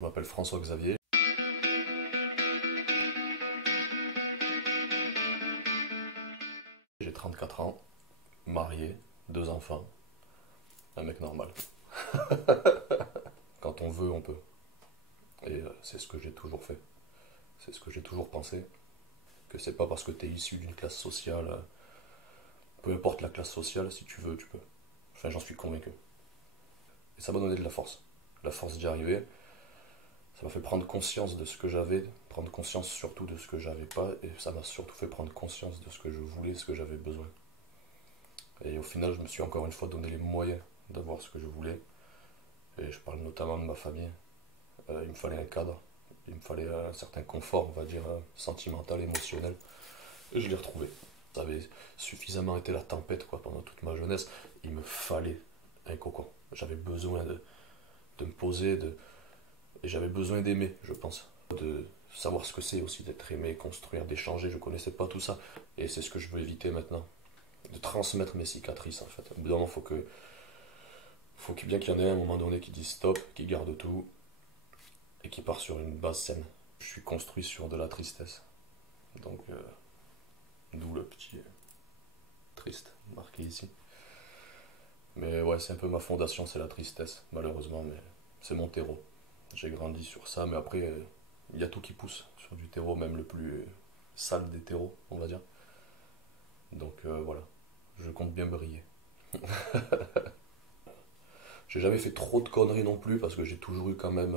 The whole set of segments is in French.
Je m'appelle François Xavier, j'ai 34 ans, marié, deux enfants, un mec normal. Quand on veut, on peut. Et c'est ce que j'ai toujours fait. C'est ce que j'ai toujours pensé. Que c'est pas parce que tu es issu d'une classe sociale, peu importe la classe sociale, si tu veux, tu peux. Enfin, j'en suis convaincu. Et ça m'a donné de la force. La force d'y arriver. Ça m'a fait prendre conscience de ce que j'avais, prendre conscience surtout de ce que j'avais pas, et ça m'a surtout fait prendre conscience de ce que je voulais, ce que j'avais besoin. Et au final, je me suis encore une fois donné les moyens d'avoir ce que je voulais. Et je parle notamment de ma famille. Il me fallait un cadre, il me fallait un certain confort, on va dire, sentimental, émotionnel. Et je l'ai retrouvé. Ça avait suffisamment été la tempête quoi, pendant toute ma jeunesse. Il me fallait un cocon. J'avais besoin de me poser, et j'avais besoin d'aimer, je pense. De savoir ce que c'est aussi d'être aimé, construire, d'échanger. Je connaissais pas tout ça. Et c'est ce que je veux éviter maintenant. De transmettre mes cicatrices en fait. Au bout d'un moment, faut bien qu'il y en ait un moment donné qui dise stop, qui garde tout et qui part sur une base saine. Je suis construit sur de la tristesse. Donc, d'où le petit triste marqué ici. Mais ouais, c'est un peu ma fondation, c'est la tristesse, malheureusement, mais c'est mon terreau. J'ai grandi sur ça, mais après, il y a tout qui pousse sur du terreau, même le plus sale des terreaux, on va dire. Donc voilà, je compte bien briller. J'ai jamais fait trop de conneries non plus, parce que j'ai toujours eu quand même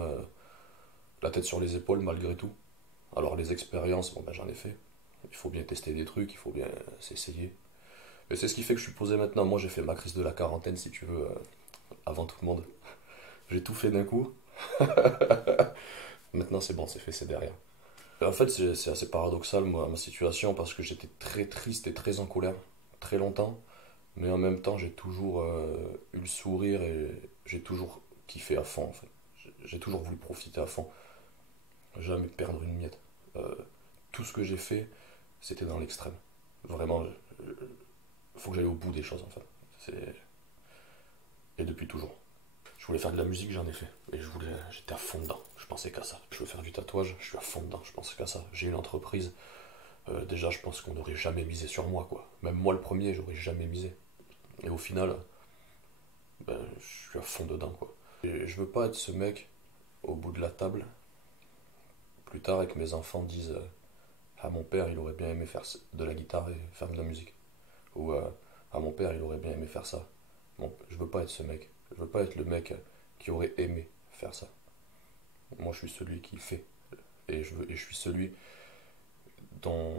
la tête sur les épaules malgré tout. Alors les expériences, bon ben j'en ai fait. Il faut bien tester des trucs, il faut bien s'essayer. Et c'est ce qui fait que je suis posé maintenant. Moi j'ai fait ma crise de la quarantaine si tu veux, avant tout le monde. J'ai tout fait d'un coup. Maintenant c'est bon, c'est fait, c'est derrière. En fait c'est assez paradoxal moi, ma situation parce que j'étais très triste et très en colère, très longtemps. Mais en même temps j'ai toujours eu le sourire et j'ai toujours kiffé à fond en fait. J'ai toujours voulu profiter à fond. Jamais perdre une miette. Euh, tout ce que j'ai fait, c'était dans l'extrême. Vraiment, il faut que j'aille au bout des choses en fait. Et depuis toujours. Je voulais faire de la musique, j'en ai fait. Et j'étais à fond dedans. Je pensais qu'à ça. Je veux faire du tatouage, je suis à fond dedans. Je pense qu'à ça. J'ai une entreprise. Déjà, je pense qu'on n'aurait jamais misé sur moi, quoi. Même moi, le premier, j'aurais jamais misé. Et au final, ben, je suis à fond dedans, quoi. Et je veux pas être ce mec au bout de la table, plus tard, et que mes enfants disent ah, mon père, il aurait bien aimé faire de la guitare et faire de la musique. Ou ah, mon père, il aurait bien aimé faire ça. Bon, je veux pas être ce mec. Je veux pas être le mec qui aurait aimé faire ça. Moi, je suis celui qui fait. Et je suis celui dont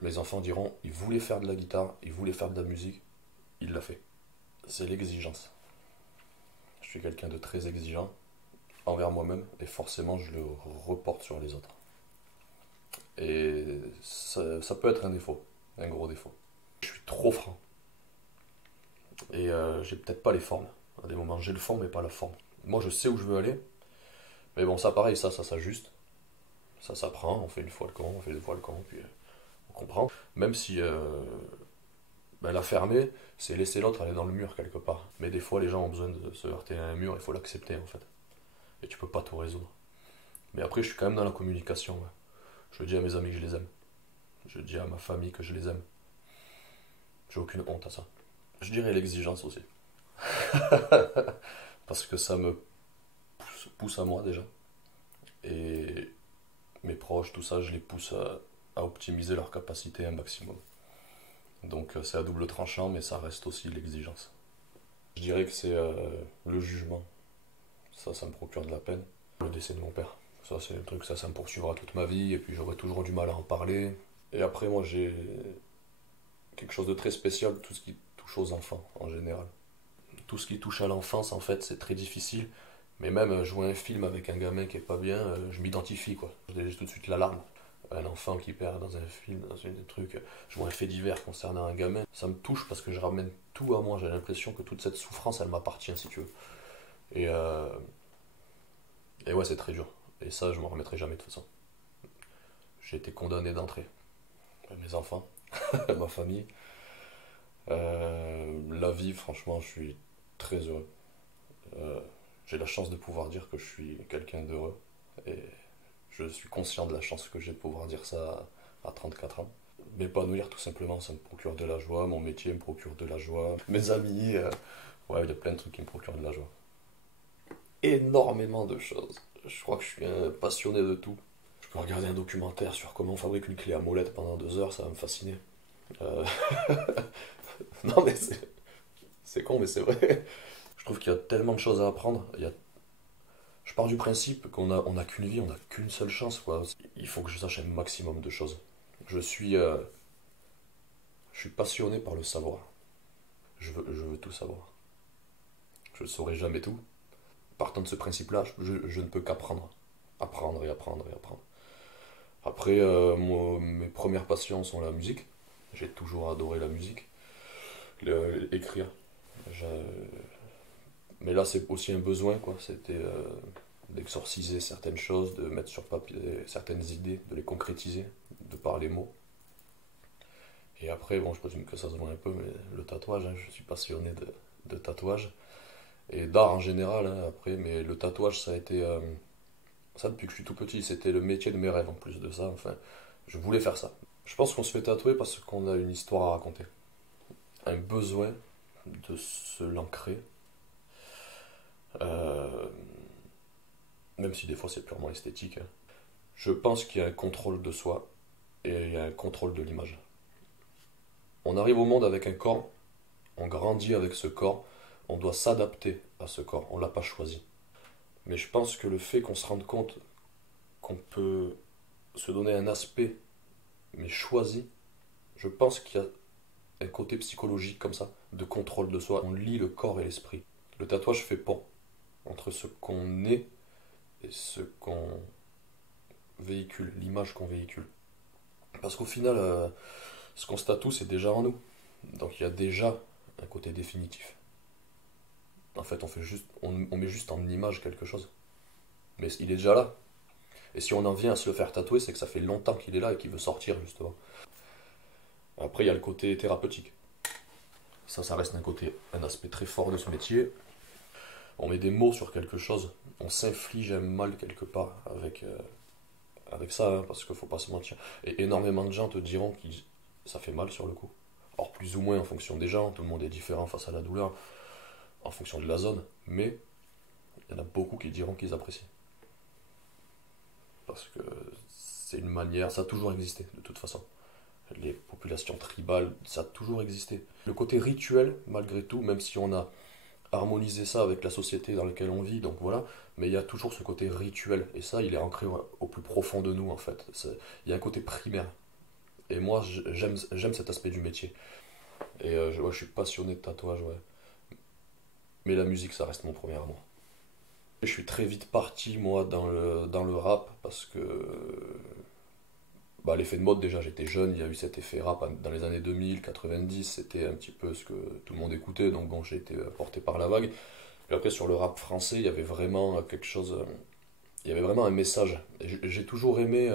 mes enfants diront il voulait faire de la guitare, il voulait faire de la musique, il l'a fait. C'est l'exigence. Je suis quelqu'un de très exigeant envers moi-même et forcément, je le reporte sur les autres. Et ça peut être un défaut, un gros défaut. Je suis trop franc. Et j'ai peut-être pas les formes. À des moments, j'ai le fond, mais pas la forme. Moi, je sais où je veux aller. Mais bon, ça, pareil, ça s'ajuste. Ça s'apprend. On fait une fois le con, on fait deux fois le con, puis on comprend. Même si ben, la fermer, c'est laisser l'autre aller dans le mur quelque part. Mais des fois, les gens ont besoin de se heurter à un mur, il faut l'accepter en fait. Et tu peux pas tout résoudre. Mais après, je suis quand même dans la communication. Ouais. Je dis à mes amis que je les aime. Je dis à ma famille que je les aime. J'ai aucune honte à ça. Je dirais l'exigence aussi. Parce que ça me pousse à moi déjà. Et mes proches, tout ça, je les pousse à optimiser leur capacité un maximum. Donc c'est à double tranchant, mais ça reste aussi l'exigence. Je dirais que c'est le jugement. Ça me procure de la peine. Le décès de mon père. Ça, c'est un truc, ça me poursuivra toute ma vie, et puis j'aurai toujours du mal à en parler. Et après, moi, j'ai quelque chose de très spécial, tout ce qui touche aux enfants, en général. Tout ce qui touche à l'enfance, en fait, c'est très difficile. Mais même jouer un film avec un gamin qui est pas bien, je m'identifie, quoi. J'ai tout de suite l'alarme. Un enfant qui perd dans un film, dans un truc, je vois un fait divers concernant un gamin, ça me touche parce que je ramène tout à moi. J'ai l'impression que toute cette souffrance, elle m'appartient, si tu veux. Et, euh, et ouais, c'est très dur. Et ça, je m'en remettrai jamais de toute façon. J'ai été condamné d'entrée. Mes enfants, ma famille. La vie, franchement, je suis très heureux. Euh, J'ai la chance de pouvoir dire que je suis quelqu'un d'heureux. Et je suis conscient de la chance que j'ai de pouvoir dire ça à 34 ans. M'épanouir tout simplement, ça me procure de la joie. Mon métier me procure de la joie. Mes amis, ouais, il y a plein de trucs qui me procurent de la joie. Énormément de choses. Je crois que je suis un passionné de tout. Je peux regarder un documentaire sur comment on fabrique une clé à molette pendant 2 heures, ça va me fasciner. Euh, non mais c'est con, mais c'est vrai. Je trouve qu'il y a tellement de choses à apprendre. Je pars du principe qu'on a qu'une vie, on n'a qu'une seule chance, quoi. Il faut que je sache un maximum de choses. Je suis, euh, je suis passionné par le savoir. Je veux tout savoir. Je ne saurai jamais tout. Partant de ce principe-là, je ne peux qu'apprendre. Apprendre et apprendre et apprendre. Après, mes premières passions sont la musique. J'ai toujours adoré la musique. Écrire. Je- Mais là, c'est aussi un besoin, quoi. C'était d'exorciser certaines choses, de mettre sur papier certaines idées, de les concrétiser, de par les mots. Et après, bon, je présume que ça se voit un peu, mais le tatouage, hein, je suis passionné de tatouage. Et d'art en général, hein, après, mais le tatouage, ça a été... ça depuis que je suis tout petit, c'était le métier de mes rêves en plus de ça, enfin, je voulais faire ça. Je pense qu'on se fait tatouer parce qu'on a une histoire à raconter. Un besoin de se l'ancrer. Euh, Même si des fois c'est purement esthétique, hein. Je pense qu'il y a un contrôle de soi et il y a un contrôle de l'image. On arrive au monde avec un corps, on grandit avec ce corps, on doit s'adapter à ce corps, on ne l'a pas choisi. Mais je pense que le fait qu'on se rende compte qu'on peut se donner un aspect, mais choisi, je pense qu'il y a un côté psychologique comme ça, de contrôle de soi. On lie le corps et l'esprit. Le tatouage fait pont entre ce qu'on est et ce qu'on véhicule, l'image qu'on véhicule. Parce qu'au final, ce qu'on se tatoue, c'est déjà en nous. Donc il y a déjà un côté définitif. En fait, on met juste en image quelque chose. Mais il est déjà là. Et si on en vient à se le faire tatouer, c'est que ça fait longtemps qu'il est là et qu'il veut sortir, justement. Après, il y a le côté thérapeutique. Ça reste un aspect très fort de ce métier. On met des mots sur quelque chose. On s'inflige un mal quelque part avec ça, hein, parce qu'il faut pas se mentir. Et énormément de gens te diront que ça fait mal sur le coup. Or, plus ou moins en fonction des gens, tout le monde est différent face à la douleur, en fonction de la zone, mais il y en a beaucoup qui diront qu'ils apprécient. Parce que c'est une manière, ça a toujours existé de toute façon. Les populations tribales, ça a toujours existé. Le côté rituel, malgré tout, même si on a harmonisé ça avec la société dans laquelle on vit, donc voilà, mais il y a toujours ce côté rituel, et ça, il est ancré au plus profond de nous, en fait. Il y a un côté primaire. Et moi, j'aime cet aspect du métier. Et ouais, je suis passionné de tatouage, ouais. Mais la musique, ça reste mon premier amour. Et je suis très vite parti, moi, dans le rap, parce que bah, l'effet de mode, déjà, j'étais jeune, il y a eu cet effet rap dans les années 2000, 90, c'était un petit peu ce que tout le monde écoutait, donc bon, j'ai été porté par la vague. Et après, sur le rap français, il y avait vraiment quelque chose, il y avait vraiment un message. Et j'ai toujours aimé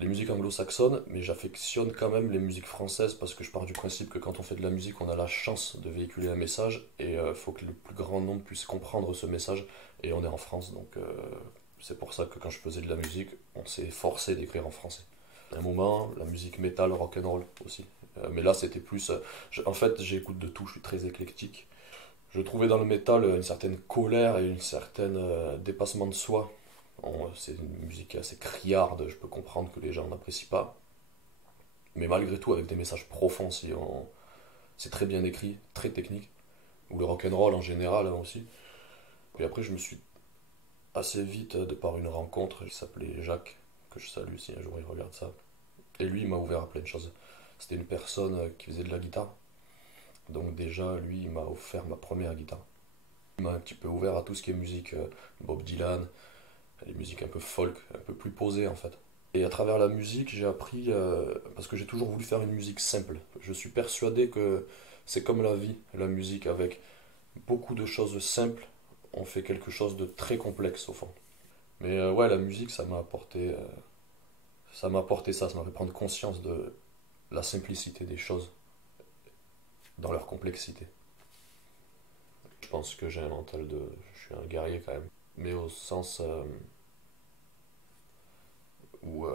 les musiques anglo-saxonnes, mais j'affectionne quand même les musiques françaises parce que je pars du principe que quand on fait de la musique, on a la chance de véhiculer un message et il faut que le plus grand nombre puisse comprendre ce message. Et on est en France, donc c'est pour ça que quand je faisais de la musique, on s'est forcé d'écrire en français. À un moment, la musique métal, rock'n'roll aussi. Mais là, c'était plus. En fait, j'écoute de tout, je suis très éclectique. Je trouvais dans le métal une certaine colère et une certaine dépassement de soi. C'est une musique assez criarde, je peux comprendre que les gens n'apprécient pas. Mais malgré tout, avec des messages profonds, c'est très bien écrit, très technique. Ou le rock'n'roll en général, hein, aussi. Puis après, je me suis assez vite, de par une rencontre, il s'appelait Jacques, que je salue si un jour il regarde ça. Et lui, il m'a ouvert à plein de choses. C'était une personne qui faisait de la guitare. Donc déjà, lui, il m'a offert ma première guitare. Il m'a un petit peu ouvert à tout ce qui est musique, Bob Dylan, les musiques un peu folk, un peu plus posées en fait. Et à travers la musique, j'ai appris, parce que j'ai toujours voulu faire une musique simple. Je suis persuadé que c'est comme la vie, la musique, avec beaucoup de choses simples, on fait quelque chose de très complexe au fond. Mais ouais, la musique, ça m'a fait prendre conscience de la simplicité des choses dans leur complexité. Je pense que j'ai un mental de... Je suis un guerrier quand même. Mais au sens où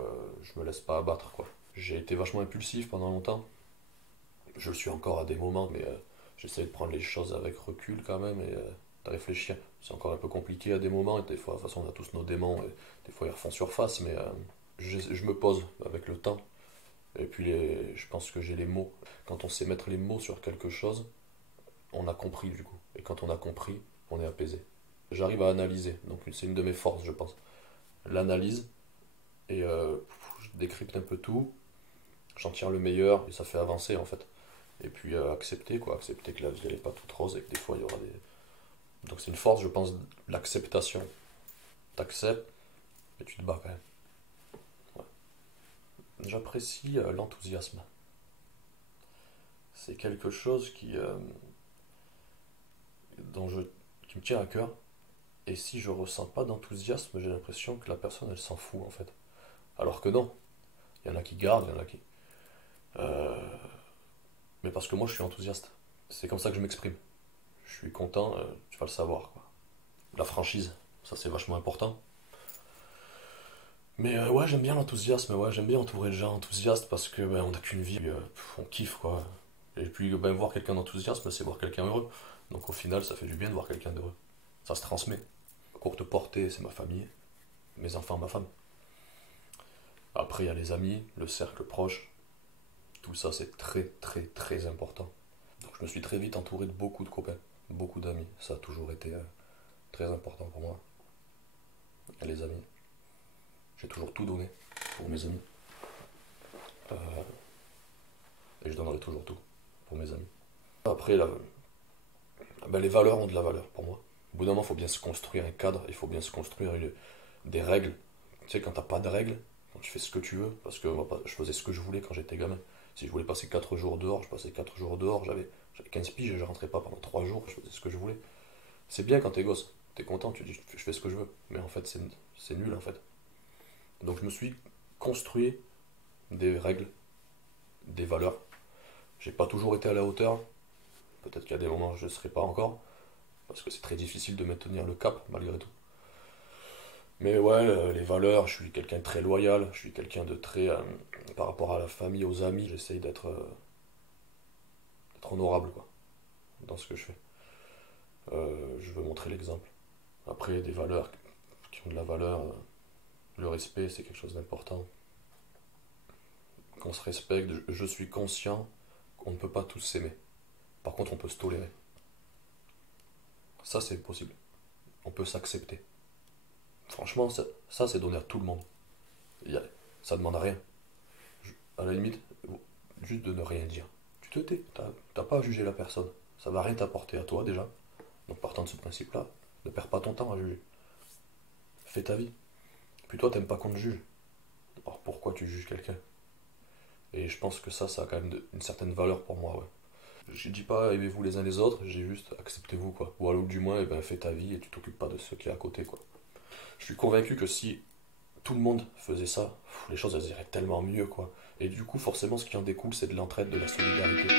je me laisse pas abattre, quoi. J'ai été vachement impulsif pendant longtemps. Je le suis encore à des moments, mais j'essaie de prendre les choses avec recul quand même et de réfléchir. C'est encore un peu compliqué à des moments, et des fois, de toute façon, on a tous nos démons, et des fois ils refont surface, mais je me pose avec le temps. Et puis je pense que j'ai les mots. Quand on sait mettre les mots sur quelque chose, on a compris du coup. Et quand on a compris, on est apaisé. J'arrive à analyser, donc c'est une de mes forces, je pense. L'analyse, et je décrypte un peu tout, j'en tire le meilleur, et ça fait avancer en fait. Et puis accepter, quoi, accepter que la vie elle est pas toute rose et que des fois il y aura des. Donc c'est une force, je pense, l'acceptation. T'acceptes et tu te bats quand même. Ouais. J'apprécie l'enthousiasme. C'est quelque chose dont je, qui me tient à cœur. Et si je ressens pas d'enthousiasme, j'ai l'impression que la personne elle s'en fout en fait. Alors que non, il y en a qui gardent, il y en a qui. Euh, mais parce que moi je suis enthousiaste. C'est comme ça que je m'exprime. Je suis content, tu vas le savoir, quoi. La franchise, ça c'est vachement important. Mais ouais, j'aime bien l'enthousiasme, ouais, j'aime bien entourer de gens enthousiastes parce que ben, on n'a qu'une vie, on kiffe quoi. Et puis ben, voir quelqu'un d'enthousiasme, c'est voir quelqu'un heureux. Donc au final, ça fait du bien de voir quelqu'un d'heureux. Ça se transmet. Courte portée, c'est ma famille, mes enfants, ma femme. Après, il y a les amis, le cercle proche. Tout ça, c'est très très très important. Donc je me suis très vite entouré de beaucoup de copains, beaucoup d'amis. Ça a toujours été très important pour moi. Et les amis, j'ai toujours tout donné pour mes amis. Euh, et je donnerai toujours tout pour mes amis. Après, ben, les valeurs ont de la valeur pour moi. Au bout d'un moment, il faut bien se construire un cadre, il faut bien se construire des règles. Tu sais, quand t'as pas de règles, quand tu fais ce que tu veux, parce que moi, je faisais ce que je voulais quand j'étais gamin. Si je voulais passer 4 jours dehors, je passais 4 jours dehors, j'avais 15 piges et je rentrais pas pendant 3 jours, je faisais ce que je voulais. C'est bien quand t'es gosse, t'es content, tu dis je fais ce que je veux. Mais en fait, c'est nul en fait. Donc je me suis construit des règles, des valeurs. J'ai pas toujours été à la hauteur, peut-être qu'il y a des moments où je ne serai pas encore, parce que c'est très difficile de maintenir le cap malgré tout. Mais ouais, les valeurs, je suis quelqu'un de très loyal, je suis quelqu'un de très. Par rapport à la famille, aux amis, j'essaye d'être honorable quoi, dans ce que je fais. Je veux montrer l'exemple. Après, des valeurs qui ont de la valeur, le respect, c'est quelque chose d'important. Qu'on se respecte, je suis conscient qu'on ne peut pas tous s'aimer. Par contre, on peut se tolérer. Ça, c'est possible. On peut s'accepter. Franchement, ça c'est donné à tout le monde. Il y a- Ça demande rien. À la limite, juste de ne rien dire. Tu te tais, t'as pas à juger la personne. Ça va rien t'apporter à toi déjà. Donc partant de ce principe-là, ne perds pas ton temps à juger. Fais ta vie. Puis toi, t'aimes pas qu'on te juge. Alors pourquoi tu juges quelqu'un? Et je pense que ça a quand même une certaine valeur pour moi, ouais. Je dis pas aimez-vous les uns les autres, j'ai juste acceptez-vous quoi. Ou alors du moins, eh ben, fais ta vie et tu t'occupes pas de ce qui est à côté quoi. Je suis convaincu que si tout le monde faisait ça, les choses elles iraient tellement mieux quoi. Et du coup, forcément, ce qui en découle, c'est de l'entraide, de la solidarité.